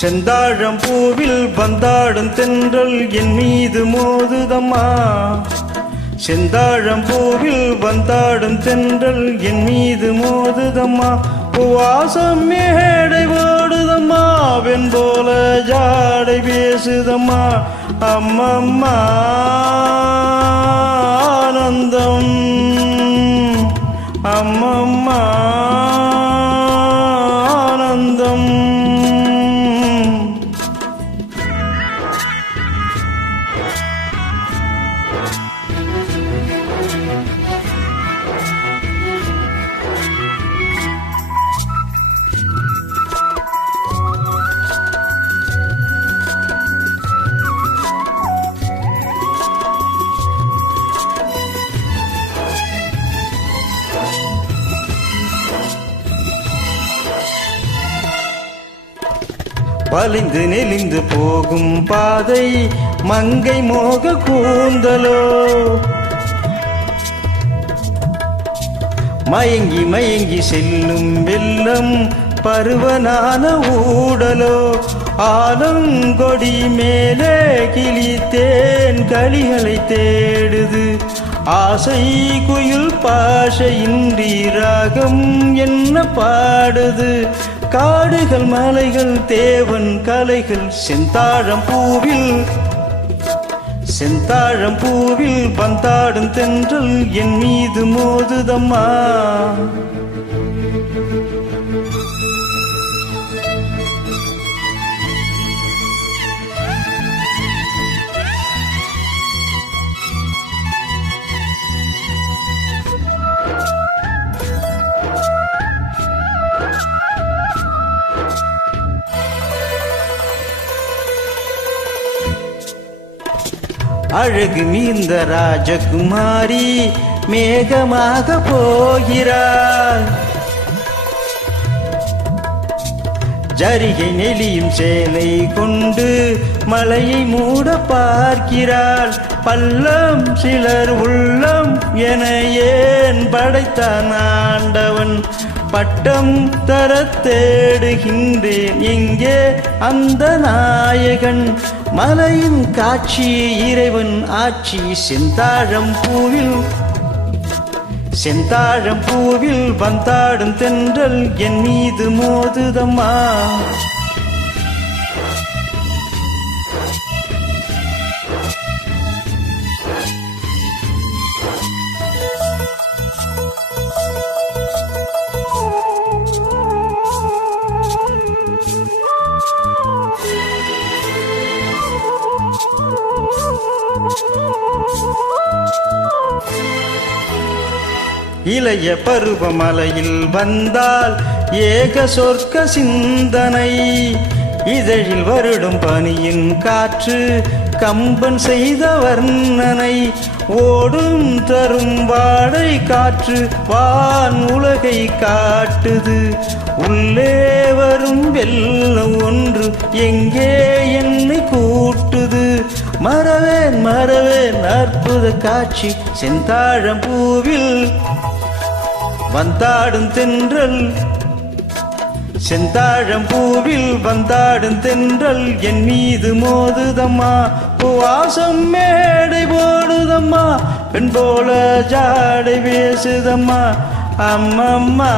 செந்தாழம் பூவில் வந்தாடும் தென்றல் என் மீது மோதுதம்மா. செந்தாழம் பூவில் வந்தாடும் தென்றல் என் மீது மோதுதம்மா. வாசம் மேடை ஓடுதம்மா, வெண் போல ஜாடை பேசுதம்மா. அம்மம்மா ஆனந்தம், அம்மம்மா ஆனந்தம். வலிந்து நெளிந்து போகும் பாதை மங்கை மோக கூந்தலோ, மயங்கி மயங்கி செல்லும் வெள்ளம் பருவனான ஊடலோ. ஆலங்கொடி மேலே கிளித்தேன் களிகளை தேடுது, ஆசை குயில் பாஷையின்றி ராகம் என்ன பாடுது. காடுகள் மலைகள் தேவன் கலைகள் செந்தாழம் பூவில் வந்தாடும் தென்றல் என் மீது மோதுதம்மா. அழகு மீந்த ராஜகுமாரி மேகமாக போகிறாள், ஜரிகை நெளியும் சேலை கொண்டு மலையை மூட பார்க்கிறாள். பள்ளம் சிலர் உள்ளம் என ஏன் படைத்தான் ஆண்டவன், பட்டம் தர தேடுகின்றேன் எங்கே அந்த நாயகன். மலையின் காட்சி இறைவன் ஆட்சி செந்தாழம் பூவில் வந்தாடும் தென்றல் என் மீது மோதுதம்மா. இளைய பருவமலையில் வந்தால் ஏக சொர்க்க சிந்தனை, இதழில் வருடும் பனியின் காற்று கம்பன் செய்த வர்ணனை. ஓடும் தரும் வாடை காற்று வான் உலகை காட்டுது, உள்ளே வரும் வெள்ளம் ஒன்று எங்கே என்னை கூட்டுது. மறவேன் மறவேன் அற்புத காட்சி செந்தாழம் பூவில் வந்தாடும் தென்றல். செந்தாழம் பூவில் வந்தாடும் தென்றல் என் மீது மோதுதம்மா. வாசம் மேடை போடுதம்மா, பெண் போல ஜாடை பேசுதம்மா. அம்மம்மா